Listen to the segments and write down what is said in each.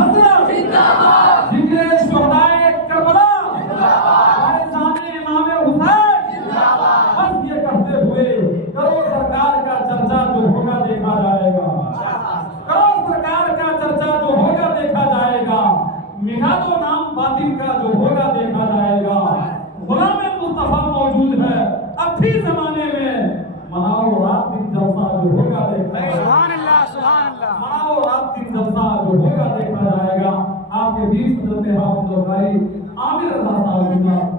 حسرت زندہ باد، ذکر شہدائے کربلا زندہ باد، فائزان امام حسین زندہ باد۔ بس یہ کہتے ہوئے کرو سرکار کا چرچا جو ہوگا دیکھا جائے گا، کرو سرکار کا چرچا جو ہوگا دیکھا جائے گا، مٹا دو نام باطل کا جو ہوگا دیکھا جائے گا۔ غلام مصطفیٰ موجود ہے اب بھی زمانے میں، مناؤ رات دن جلسہ جو ہوگا دیکھا جائے گا۔ سبحان اللہ سبحان اللہ۔ مناؤ رات دن جلسہ جو ہوگا دیکھا جائے گا۔ آپ کے بیچ حضرت حافظ القاری عامر رضا صاحب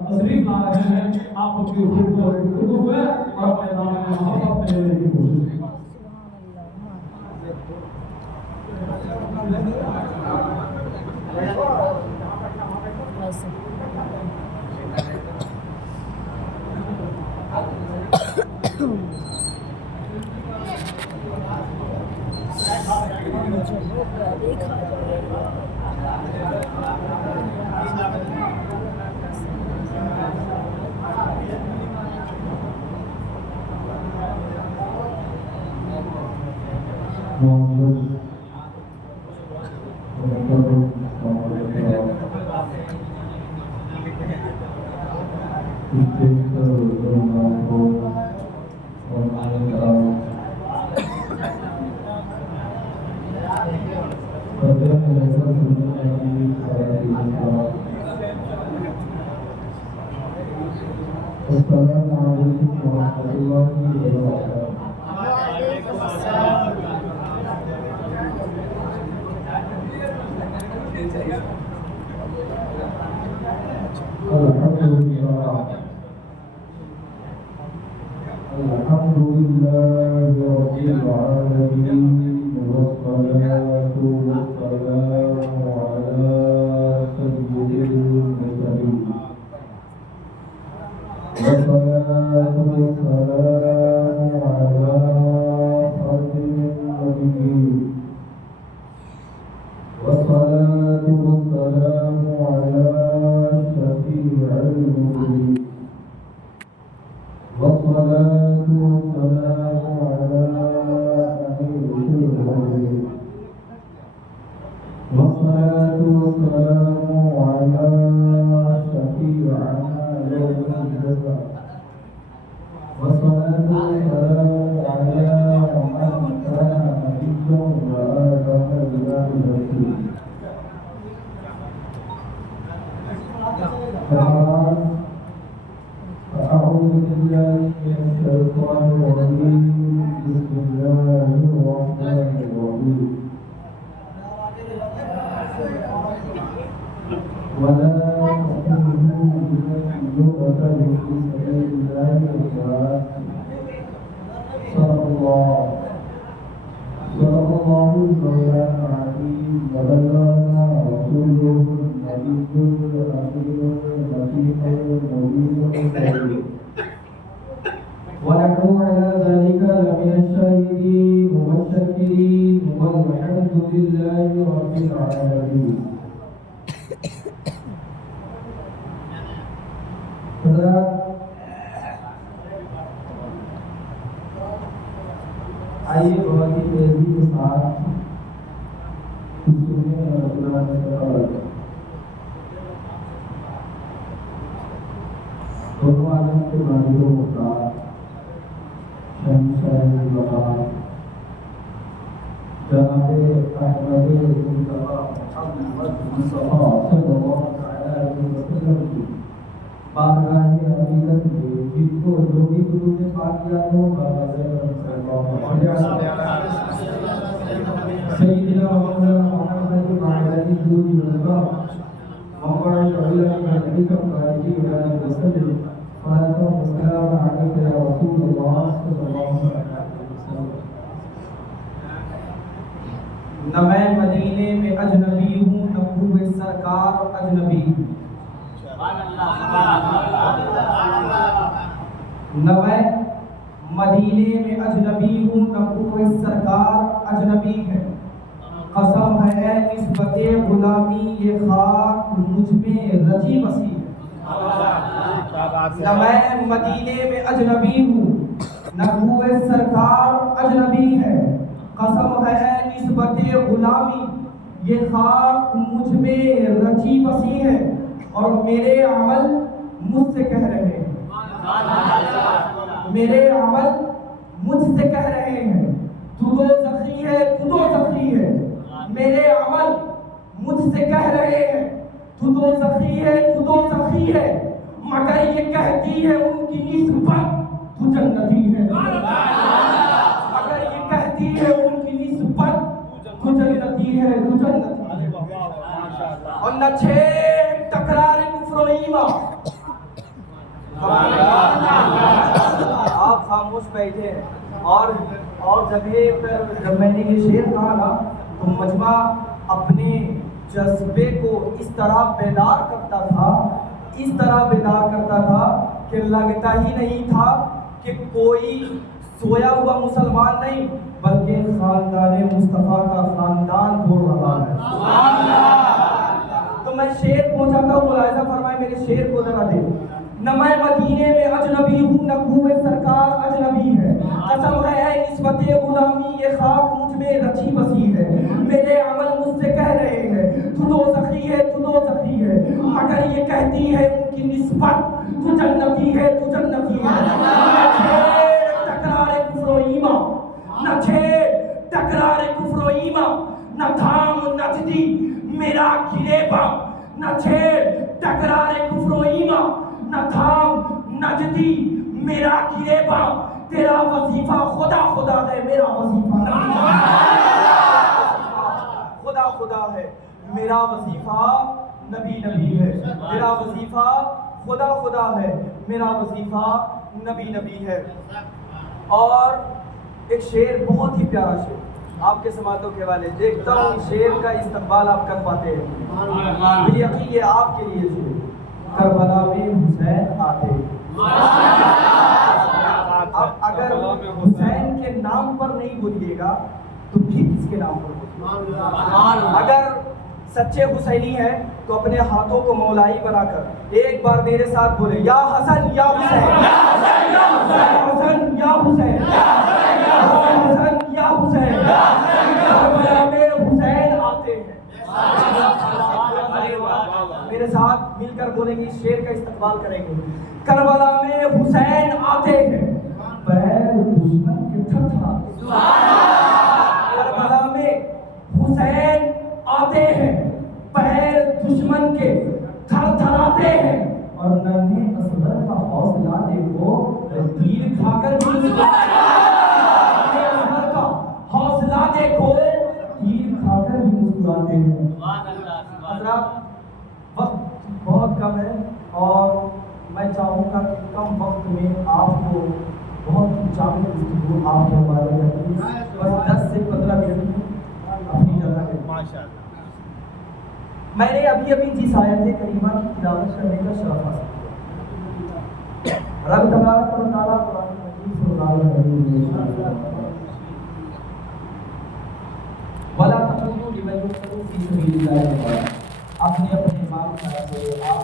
تشریف لا رہے ہیں، آپ ان کی گفتگو ہوئے اور اپنے دامن محبت میں لینے کی کوشش کی۔ السلام علیکم ورحمۃ اللہ وبرکاتہ۔ الحمد للہ رب العالمین، والصلاة والسلام علی سید المرسلین، والصلاة والسلام علی خاتم النبیین، والصلاة والسلام علی شفیع المذنبین، والصلاة والسلام على أمير المؤمنين، والصلاة والسلام على شفيعنا يوم الجزاء، والصلاة والسلام على من كان نبيا وآدم إلى الرسول. أعوذ بالله من الشيطان الرجيم، بسم الله الرحمن الرحيم. ولا تقولوا لمن يقتل في سبيل الله أموات. صدق الله مولانا العظيم، وبلغنا رسوله النبي الأمين المتين المبين الكريم، ونحن على ذلك لمن الشاهدين والشاكرين، والحمد لله رب العالمين. آئیے بہت ہی تیزی کے ساتھ دونوں عالم کے بادلوں کا شہنشاہ الوقار جناب احمد مصطفیٰ صلی اللہ علیہ وسلم کی بارگاہ عقیدت میں جن کو جو بھی درود پاک کیا ہو سیدنا محمد وعلی درود مصطفیٰ محمد علی نبی کا قائدی علیہ وسلم صلاۃ و سلام علیک یا رسول اللہ صلی اللہ علیہ وسلم۔ نہ میں مدینے میں اجنبی ہوں، نہ خوب سرکار اجنبی ہوں، نہ میں مدینے میں اجنبی ہوں، نہ خوب سرکار اجنبی ہے۔ قسم ہے نسبت غلامی یہ خاک مجھ میں رچی بسی ہے۔ نہ میں مدینے میں اجنبی ہوں، نہ خوب سرکار اجنبی ہے۔ قسم ہے نسبت غلامی یہ خاک مجھ میں رچی بسی ہے اور میرے عمل مجھ سے کہہ رہے ہیں، میرے عمل مجھ سے کہہ رہے ہیں تو دوزخی ہے، تو دوزخی ہے، میرے عمل مجھ سے کہہ رہے ہیں تو دوزخی ہے، تو دوزخی ہے، مگر یہ کہتی ہے ان کی نسبت تو جنتی ہے، مگر یہ کہتی ہے ان کی نسبت تو جنتی ہے، تو جنتی ہے۔ اور نہ چھیڑ ٹکرار کفر و ایمان۔ آپ خاموش بیٹھے اور جگہ پر جب میں نے یہ شعر کہا نا تو مجمع اپنے جذبے کو اس طرح بیدار کرتا تھا، اس طرح بیدار کرتا تھا کہ لگتا ہی نہیں تھا کہ کوئی سویا ہوا مسلمان نہیں بلکہ خاندان مصطفیٰ کا خاندان بول رہا ہے۔ تو میں شعر پہنچاتا ہوں، ملاحظہ فرمائے میرے شعر کو ذرا دے۔ نہ میں مدینے میں اجنبی ہوں نہ کوئے سرکار اجنبی ہے، قسم ہے اے نسبت غلامی یہ خاک مجھ میں رچی بسی ہے، میرے عمل مجھ سے کہہ رہے ہیں تو دوزخی ہے، تو دوزخی ہے، مگر یہ کہتی ہے ان کی نسبت تو جنتی ہے، تو جنتی ہے۔ نہ چھیڑ ٹکرار کفر و ایمان، نہ چھیڑ ٹکرار کفر و ایمان، نہ تھام نجدی میرا گریباں، نہ چھیڑ ٹکرار کفر و ایمان، نہ تھام نجدی میرا گریباں، تیرا وظیفہ خدا خدا ہے میرا وظیفہ خدا خدا ہے، میرا وظیفہ نبی نبی ہے، تیرا وظیفہ خدا خدا ہے، میرا وظیفہ نبی نبی ہے۔ اور ایک شعر بہت ہی پیارا شعر آپ کے سماعتوں کے والے، دیکھتا ہوں شعر کا استقبال آپ کر پاتے ہیں، میری یقین یہ آپ کے لیے شعر۔ کربلا میں حسین آتے، اب اگر حسین کے نام پر نہیں بولیے گا تو پھر کس کے نام پر بولیے گا؟ اگر سچے حسینی ہے تو اپنے ہاتھوں کو مولائی بنا کر ایک بار میرے ساتھ بولے یا حسن یا حسین، یا حسن یا حسین، یا حسن یا حسین، کربلا میں حسین آتے ہیں۔ میرے ساتھ مل کر بولیں گے، اس شعر کا استقبال کریں گے۔ کربلا میں حسین آتے ہیں، پیر دشمن کے تھر تھراتے، کربلا میں حسین آتے ہیں، پیر دشمن کے تھر تھراتے ہیں، اور ننھے اصغر کا حوصلہ دیکھو تیر کھا کر بھی مسکراتے ہیں، ننھے اصغر کا حوصلہ دیکھو تیر کھا کر بھی مسکراتے ہیں۔ حضرات وقت بہت کم ہے اور میں چاہوں گا کہ کم وقت میں آپ کو بہت جامع گفتگو آپ کے حوالے کریں، بس 10 سے 15 منٹ اپنی جگہ پہ۔ میں نے ابھی جس آیت کریمہ کی تلاوت کرنے کا شرف حاصل کیا، رب تبارک و تعالیٰ قرآن مجید سے وَلَا تَقْتُلُوا لِمَن يُقْتَلُ فِي سَبِيلِ اللَّهِ، اپنے مال سے آپ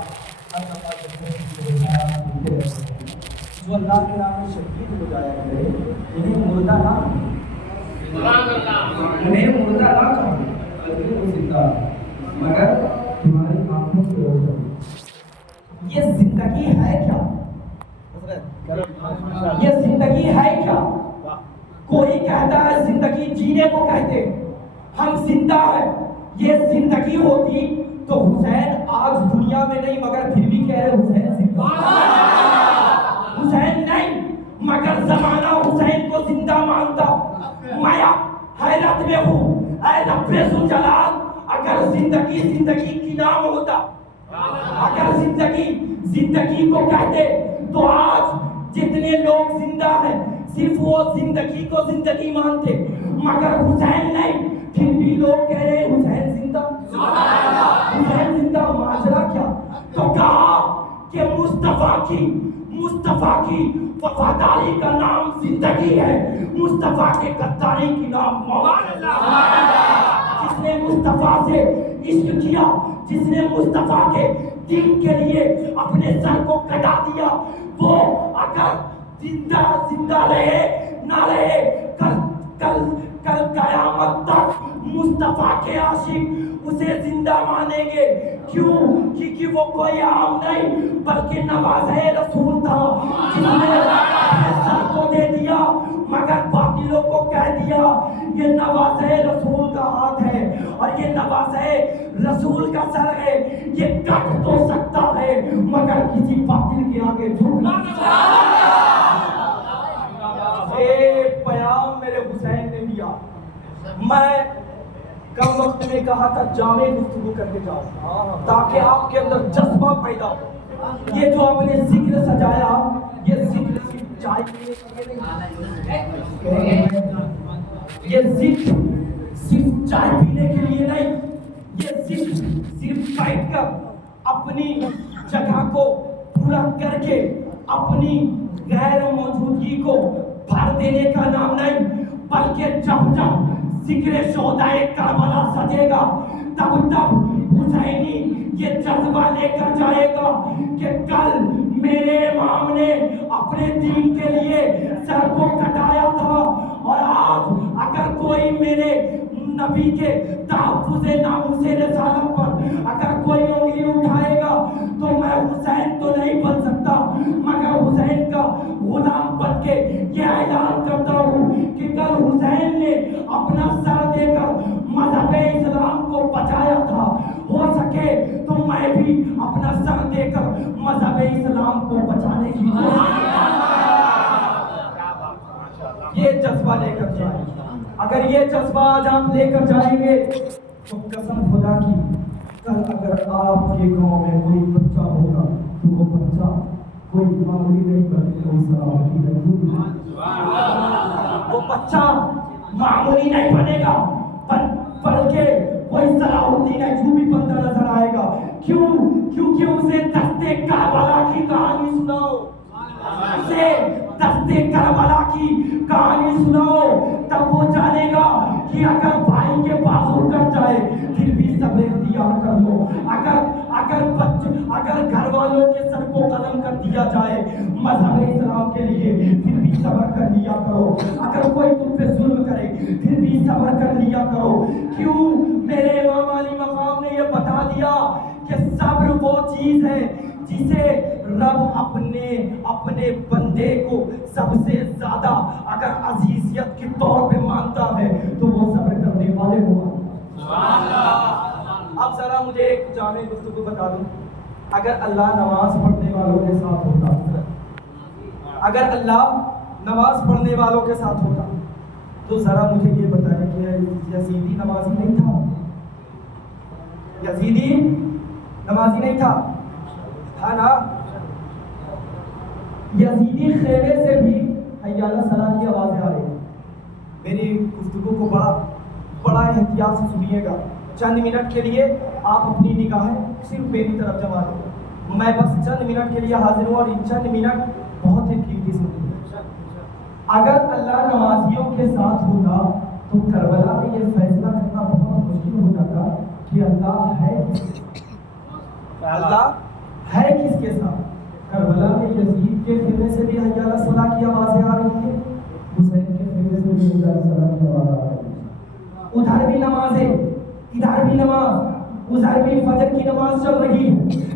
ہر دفعہ جو اللہ کے نام میں شہید ہو جایا کرے انہیں مردہ نہ انہیں مردہ نہ کہو بلکہ وہ زندہ، مگر تمہاری آنکھوں سے روشن۔ یہ زندگی ہے کیا؟ یہ زندگی ہے کیا؟ کوئی کہتا ہے زندگی جینے کو کہتے، ہم زندہ ہیں، یہ زندگی ہوتی تو حسین آج دنیا میں نہیں مگر پھر بھی کہہ رہے حسین زندہ، حسین نہیں مگر زمانہ حسین کو زندہ مانتا۔ میں حیرت میں ہوں اے رب ذوالجلال، اگر زندگی کی نام ہوتا، اگر زندگی کو کہتے تو آج جتنے لوگ زندہ ہیں صرف وہ زندگی کو زندگی مانتے، مگر حسین نہیں، پھر بھی لوگ کہہ رہے حسین زندہ، حسین زندہ۔ معاشرہ کیا؟ تو کہا کہ مصطفیٰ کی وفاداری کا نام زندگی ہے، مصطفیٰ کے غداری کی نام موت ہے۔ جس نے مصطفیٰ سے عشق کیا، جس نے مصطفیٰ کے دین کے لیے اپنے سر کو کٹا دیا، وہ اگر زندہ رہے نہ رہے کل قیامت تک مصطفیٰ کے عاشق اسے زندہ مانیں گے. کیوں؟ کیونکہ وہ کوئی عام نہیں بلکہ نوازے رسول تھا جس نے سر کو دے دیا مگر باطلوں کو کہہ دیا یہ نوازے رسول کا ہاتھ ہے اور یہ نوازے رسول کا سر ہے. یہ کٹ تو سکتا ہے مگر کسی باطل کے آگے جھک نہیں سکتا. ایک پیام میرے حسین نے دیا. میں کم وقت میں کہا تھا جامع گفتگو کر کے جاؤ تاکہ آپ کے اندر جذبہ پیدا ہو. یہ جو آپ نے ذکر سجایا یہ ذکر صرف چائے پینے کے لیے نہیں, یہ ذکر صرف چائے پینے کے لیے نہیں, یہ ذکر صرف بیٹھ کر اپنی جگہ کو پورا کر کے اپنی غیر موجودگی کو بھر دینے کا نام نہیں بلکہ جب جب ذکر شہدائے کربلا سجے گا تب تب حسینی یہ جذبہ لے کر جائے گا کہ کل میرے امام نے اپنے دین کے لیے سر کو کٹایا تھا اور آج اگر کوئی میرے نبی کے تحفظ ناموس رسالت پر اگر کوئی انگلی اٹھائے گا تو میں حسین تو نہیں بن سکتا مگر حسین کا غلام بن کے یہ اعلان کرتا ہوں کہ کل حسین نے اپنا سر دے کر مذہب اسلام کو بچایا تھا. ہو سکے تو میں بھی اپنا سر دے کر مذہب اسلام کو بچانے کی یہ جذبہ لے کر جائیں. اگر یہ جذبہ آج آپ لے کر جائیں گے تو قسم خدا کی کل اگر آپ کے گاؤں میں کوئی بچہ ہوگا تو وہ بچہ کوئی معمولی نہیں بلکہ کوئی سلامتی نہیں, وہ بچہ معمولی نہیں بنے گا بلکہ کوئی صلاح الدین ایوبی بندہ نظر آئے گا. کیوں؟ کیونکہ اسے دستے کربلا کی کہانی سناؤ, اسے دستے کربلا کی کہانی سناؤ تب وہ جانے گا کہ اگر بھائی کے بازو کٹ جائے پھر بھی صبر اختیار کر لو. اگر گھر والوں کے سر کو قلم کر دیا جائے مذہب اسلام کے لیے پھر بھی صبر کر لیا کرو. اگر کوئی تم پہ ظلم کرے پھر بھی صبر کر لیا کرو. کیوں؟ میرے امام علی مقام نے یہ بتا دیا کہ صبر وہ چیز ہے جسے رب اپنے بندے کو سب سے زیادہ اگر عزیزیت کے طور پہ مانتا ہے تو وہ صبر کرنے والے کو مانتا. اب ذرا مجھے ایک جامع گفتگو بتا دوں. اگر اللہ نماز پڑھنے والوں کے ساتھ ہوتا, اگر اللہ نماز پڑھنے والوں کے ساتھ ہوتا تو ذرا مجھے یہ بتائیں کہ یزیدی نمازی نہیں تھا؟ یزیدی نمازی نہیں تھا نا؟ یزیدی خیمے سے بھی حی علی الصلاۃ کی آوازیں آ رہی ہیں. میری گفتگو کو بڑا احتیاط سے سنیے گا. چند منٹ کے لیے آپ اپنی نگاہیں صرف میری طرف جما دیں. میں بس چند منٹ کے لیے حاضر ہوں اور ان چند منٹ بہت ہی قیمتی سنیں. اگر اللہ نمازیوں کے ساتھ ہوتا تو کربلا میں یہ فیصلہ کرنا بہت مشکل ہو جاتا کہ اللہ ہے کس کے ساتھ. کربلا میں یزید کے خیمے سے بھی حی علی الصلاۃ کی آوازیں آ رہی ہیں, حسین کے خیمے سے بھی حی علی الصلاۃ کی آواز آ رہی ہے. ادھر بھی نمازیں, ادھر بھی نماز, ادھر بھی فجر کی نماز چل رہی ہے,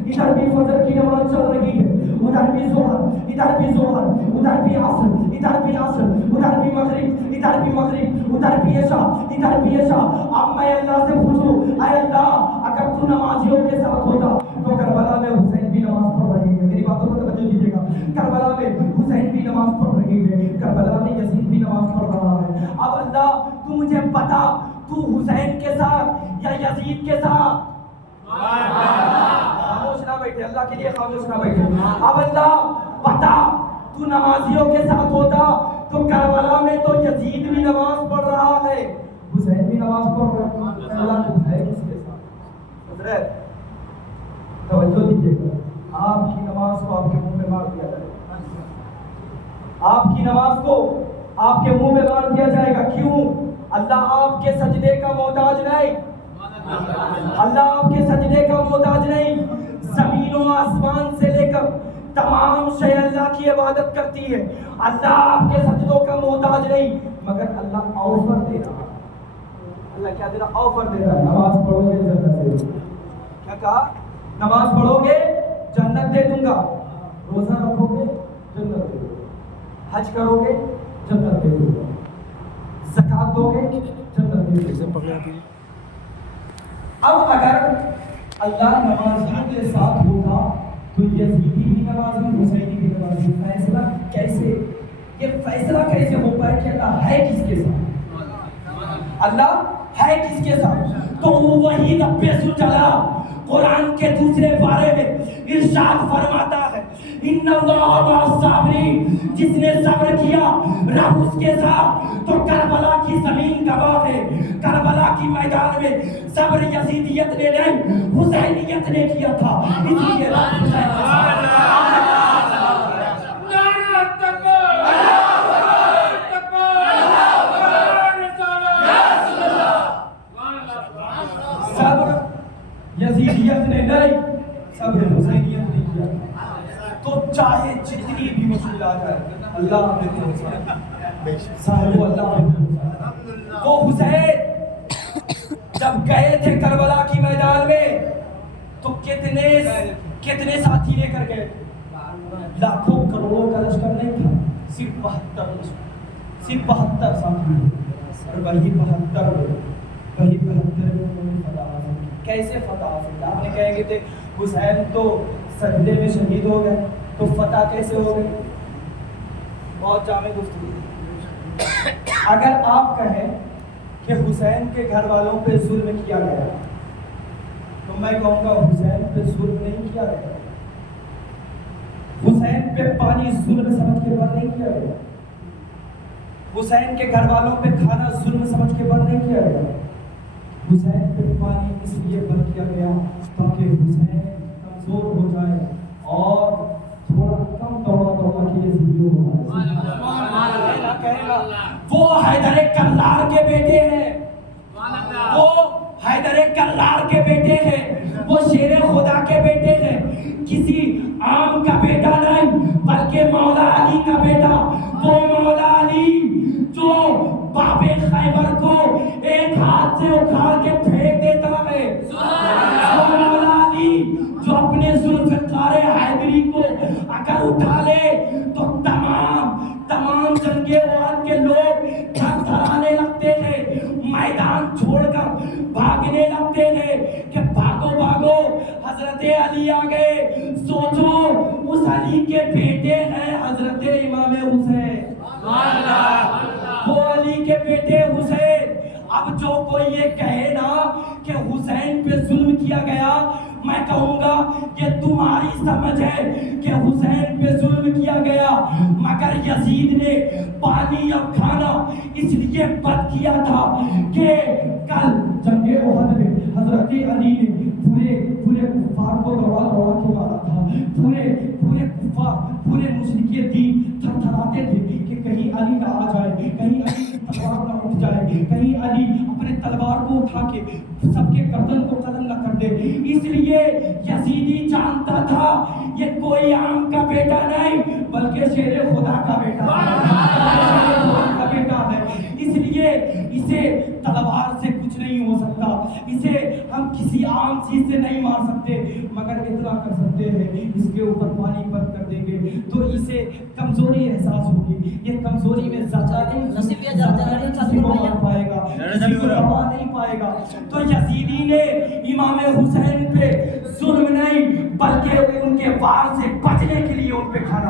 ادھر بھی فجر کی نماز چل رہی ہے, ادھر بھی ظہر, ادھر بھی ظہر, ادھر بھی عصر, ادھر بھی عصر, ادھر بھی مغرب, ادھر بھی مغرب, ادھر بھی عشاء, ادھر بھی عشاء. اب میں اللہ سے پوچھوں, اے اللہ اگر تو نمازیوں کے ساتھ ہوتا تو کربلا میں حسین بھی نماز پڑھ رہے ہیں. میری باتوں کو توجہ دیجیے گا. کربلا میں حسین بھی نماز پڑھ رہے ہیں, کربلا میں یزید بھی نماز پڑھ رہا ہے. اب اللہ تو مجھے بتا تو حسین کے ساتھ یا یزید کے ساتھ؟ خاموش نہ بیٹھے, اللہ کے لیے خاموش نہ بیٹھے. اب اللہ بتا تو نمازیوں کے ساتھ ہوتا تو کربلا میں تو یزید بھی نماز پڑھ رہا ہے, حسین بھی نماز پڑھ رہا ہے. اللہ تو ہے کس کے ساتھ؟ حضرت توجہ دیجیے گا. آپ کی نماز کو آپ کے منہ میں مار دیا جائے گا. آپ کی نماز کو آپ کے منہ میں مار دیا جائے گا. کیوں؟ اللہ آپ کے سجدے کا محتاج نہیں, اللہ آپ کے سجدے کا محتاج نہیں. زمین و آسمان سے لے کر تمام شے اللہ کی عبادت کرتی ہے. اللہ آپ کے سجدوں کا محتاج نہیں. مگر اللہ آفر دے رہا ہے. اللہ کیا دے رہا؟ آفر دے رہا ہے. نماز پڑھو گے جنت دے دوں گا. کیا کہا؟ نماز پڑھو گے جنت دے دوں گا. روزہ رکھو گے جنت دے دوں گا. حج کرو گے جنت دے دوں گا. زکات دو گے جنت دے دوں گا. اب اگر اللہ نمازیوں کے ساتھ ہوگا تو یزیدی بھی نمازی حسینی بھی نمازی. فیصلہ کیسے؟ یہ فیصلہ کیسے ہو پائے کہ اللہ ہے کس کے ساتھ؟ اللہ ہے کس کے ساتھ؟ تو وہی رب ذوالجلال قرآن کے دوسرے بارے میں ارشاد فرماتا ہے ان اللہ مع الصابرین. جس نے صبر کیا رب اس کے ساتھ. تو کربلا کی زمین گواہ ہے. کربلا کی میدان میں صبر یزیدیت نے نہیں حسینیت نے کیا تھا. اس لیے رب حسین کے ساتھ. صبر یزیدیت نے نہیں صبر حسینیت نے کیا. تو چاہے جتنی بھی مشکل آ جائے اللہ نے صاحب اللہ نے. وہ حسین جب گئے تھے کربلا کی میدان میں تو کتنے ساتھی لے کر گئے؟ لاکھوں کروڑوں کا لشکر نہیں تھا. صرف 72 ساتھی. اور وہی 72 کیسے فتح حاصل؟ آپ نے کہیں گے تھے حسین تو سجدے میں شہید ہو گئے تو فتح کیسے ہو گئی؟ بہت جامع گفتگو. اگر آپ کہیں کہ حسین کے گھر والوں پہ ظلم کیا گیا تو میں کہوں گا حسین پہ ظلم نہیں کیا گیا. حسین پہ پانی ظلم سمجھ کے بند نہیں کیا گیا. حسین کے گھر والوں پہ کھانا ظلم سمجھ کے بند نہیں کیا گیا. حسین پہ پانی اس لیے بند کیا گیا تاکہ حسین کمزور ہو جائے اور تھوڑا کم دوڑا کے زندگی ہو جائے. وہ حیدر کرار کے بیٹے ہیں. وہ حیدر کرار کے بیٹے ہیں. وہ شیر خدا کے بیٹے ہیں. کسی عام کا بیٹا نہیں بلکہ مولا علی کا بیٹا. وہ مولا علی جو باب خیبر کو ایک ہاتھ سے اکھاڑ کے پھینک دیتا ہے. وہ مولا علی جو اپنے ذوالفقار حیدری کو اگر اٹھا لے تو تمام جنگیوان کے لوگ تھر تھرانے لگتے ہیں. میدان چھوڑ کر بھاگنے لگتے ہیں کہ بھاگو بھاگو حضرت علی آ گئے. سوچو اس علی کے بیٹے ہیں حضرت امام حسین. وہ علی کے بیٹے حسین. اب جو کوئی یہ کہے نا کہ حسین پہ ظلم کیا گیا میں کہوں گا یہ تمہاری سمجھ ہے کہ حسین پہ ظلم کیا گیا. مگر یزید نے پانی اور کھانا اس لیے بند کیا تھا کہ کل جنگ احد میں حضرت علی نے پورے کفار کو دوڑا کے مارا تھا. پورے کفار پورے مشرکین دین تھر تھراتے تھے کہ کہیں علی نہ آ جائے, کہیں علی کی تلوار نہ اٹھ جائے, کہیں علی اپنے تلوار کو اٹھا کے سب کے گردن کو قتل نہ کر دے. اس لیے یزیدی جانتا تھا یہ کوئی عام کا بیٹا نہیں بلکہ شیر خدا کا بیٹا ہے. اس لیے اسے تلوار سے کچھ نہیں ہو سکتا. اسے ہم کسی عام چیز سے نہیں مار سکتے مگر اتنا کر سکتے ہیں اس کے اوپر پانی بند کر دیں گے تو اسے کمزوری احساس ہوگی. یہ کمزوری میں زیادہ نہیں پائے گا, نہیں پائے گا. تو یزیدی نے امام حسین پہ ظلم نہیں بلکہ ان کے وار سے بچنے کے لیے ان پہ کھانا.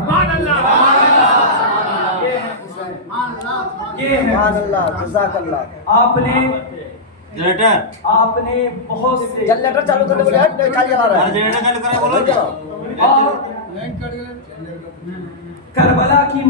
یہ ہے جزاک اللہ. آپ نے بہت سے جنریٹر چالو کرنے بولے کھالی جلا رہا ہے. جنریٹر چالو کرا بولو. اور کربلا کی